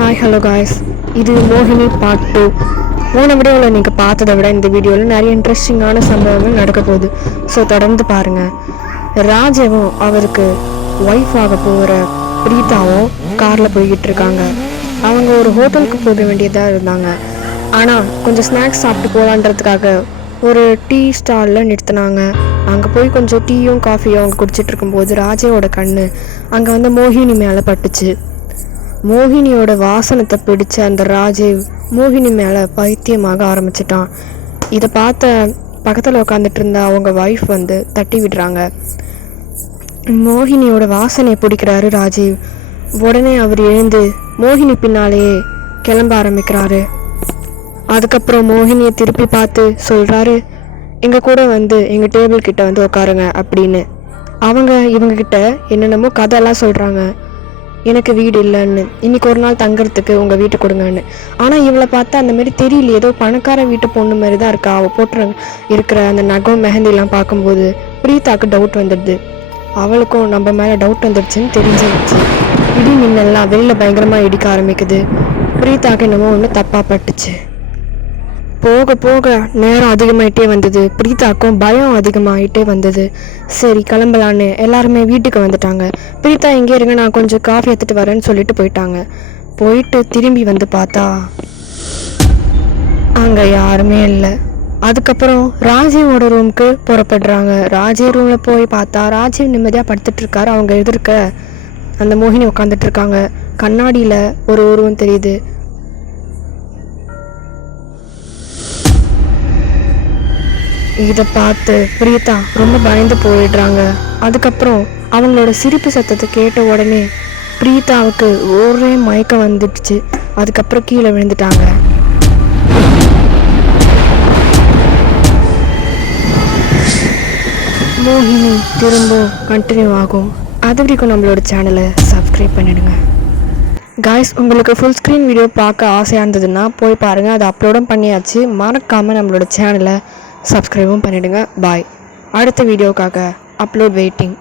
Hi hello guys, இது மோகினி part 2. போன வீடியோவில் நீங்கள் பார்த்ததை விட இந்த வீடியோவில் நிறைய இன்ட்ரெஸ்டிங்கான சம்பவங்கள் நடக்க போகுது. ஸோ தொடர்ந்து பாருங்கள். ராஜவும் அவருக்கு ஒய்ஃப் ஆக போகிற பிரீதாவும் காரில் போய்கிட்டு இருக்காங்க. அவங்க ஒரு ஹோட்டலுக்கு போக வேண்டியதாக இருந்தாங்க. ஆனால் கொஞ்சம் ஸ்நாக்ஸ் சாப்பிட்டு போகலான்றதுக்காக ஒரு டீ ஸ்டாலில் நிறுத்தினாங்க. அங்கே போய் கொஞ்சம் டீயும் காஃபியும் அவங்க குடிச்சிட்டு இருக்கும்போது ராஜாவோட கண்ணு அங்கே வந்து மோகினி மேலே பட்டுச்சு. மோகினியோட வாசனத்தை பிடிச்ச அந்த ராஜீவ் மோகினி மேலே பைத்தியமாக ஆரம்பிச்சிட்டான். இதை பார்த்த பக்கத்தில் உட்காந்துட்டு இருந்த அவங்க ஒய்ஃப் வந்து தட்டி விடுறாங்க. மோகினியோட வாசனை பிடிக்கிறாரு ராஜீவ். உடனே அவர் எழுந்து மோகினி பின்னாலேயே கிளம்ப ஆரம்பிக்கிறாரு. அதுக்கப்புறம் மோகினியை திருப்பி பார்த்து சொல்கிறாரு, எங்கள் கூட வந்து எங்கள் டேபிள் கிட்ட வந்து உட்காருங்க அப்படின்னு. அவங்க இவங்கக்கிட்ட என்னென்னமோ கதையெல்லாம் சொல்கிறாங்க. எனக்கு வீடு இல்லைன்னு, இன்றைக்கி ஒரு நாள் தங்குறதுக்கு உங்கள் வீட்டு கொடுங்கன்னு. ஆனால் இவளை பார்த்தா அந்த மாதிரி தெரியல, ஏதோ பணக்கார வீட்டு பொண்ணு மாதிரி தான் இருக்கா. அவள் போட்டு இருக்கிற அந்த நகம் மெஹந்திலாம் பார்க்கும்போது பிரீதாக்கு டவுட் வந்துடுது. அவளுக்கும் நம்ம மேலே டவுட் வந்துடுச்சுன்னு தெரிஞ்சிருச்சு. இடி மின்னல்லாம் வெளியில் பயங்கரமாக இடிக்க ஆரம்பிக்குது. பிரீதாக்கு என்னமோ ஒன்று தப்பாக பட்டுச்சு. போக போக நேரம் அதிகமாகிட்டே வந்தது. பிரீதாக்கும் பயம் அதிகமாகிட்டே வந்தது. சரி கிளம்பலான்னு எல்லாருமே வீட்டுக்கு வந்துட்டாங்க. பிரீதா எங்கே இருங்க, நான் கொஞ்சம் காஃபி எடுத்துகிட்டு வரேன்னு சொல்லிட்டு போயிட்டாங்க. போயிட்டு திரும்பி வந்து பார்த்தா அங்கே யாருமே இல்லை. அதுக்கப்புறம் ராஜீவோட ரூமுக்கு புறப்படுறாங்க. ராஜீவ் ரூமில் போய் பார்த்தா ராஜீவ் நிம்மதியாக படுத்துட்டு இருக்காரு. அவங்க எதிர்க்க அந்த மோகினி உட்காந்துட்டு இருக்காங்க. கண்ணாடியில் ஒரு உருவம் தெரியுது. இதை பார்த்து பிரீதா ரொம்ப பயந்து போயிடுறாங்க. அதுக்கப்புறம் அவங்களோட சிரிப்பு சத்தத்தை கேட்ட உடனே பிரீதாவுக்கு ஒரே மயக்கம் வந்துடுச்சு. அதுக்கப்புறம் கீழே விழுந்துட்டாங்க. மோகினி திரும்ப கண்டினியூ ஆகும். அது வரைக்கும் நம்மளோட சேனலை சப்ஸ்கிரைப் பண்ணிடுங்க காய்ஸ். உங்களுக்கு ஃபுல் ஸ்க்ரீன் வீடியோ பார்க்க ஆசையாக இருந்ததுன்னா போய் பாருங்கள். அது அப்லோடும் பண்ணியாச்சு. மறக்காமல் நம்மளோட சேனலை சப்ஸ்கிரைபும் பண்ணிவிடுங்க. பாய். அடுத்த வீடியோக்காக அப்லோட் வெயிட்டிங்.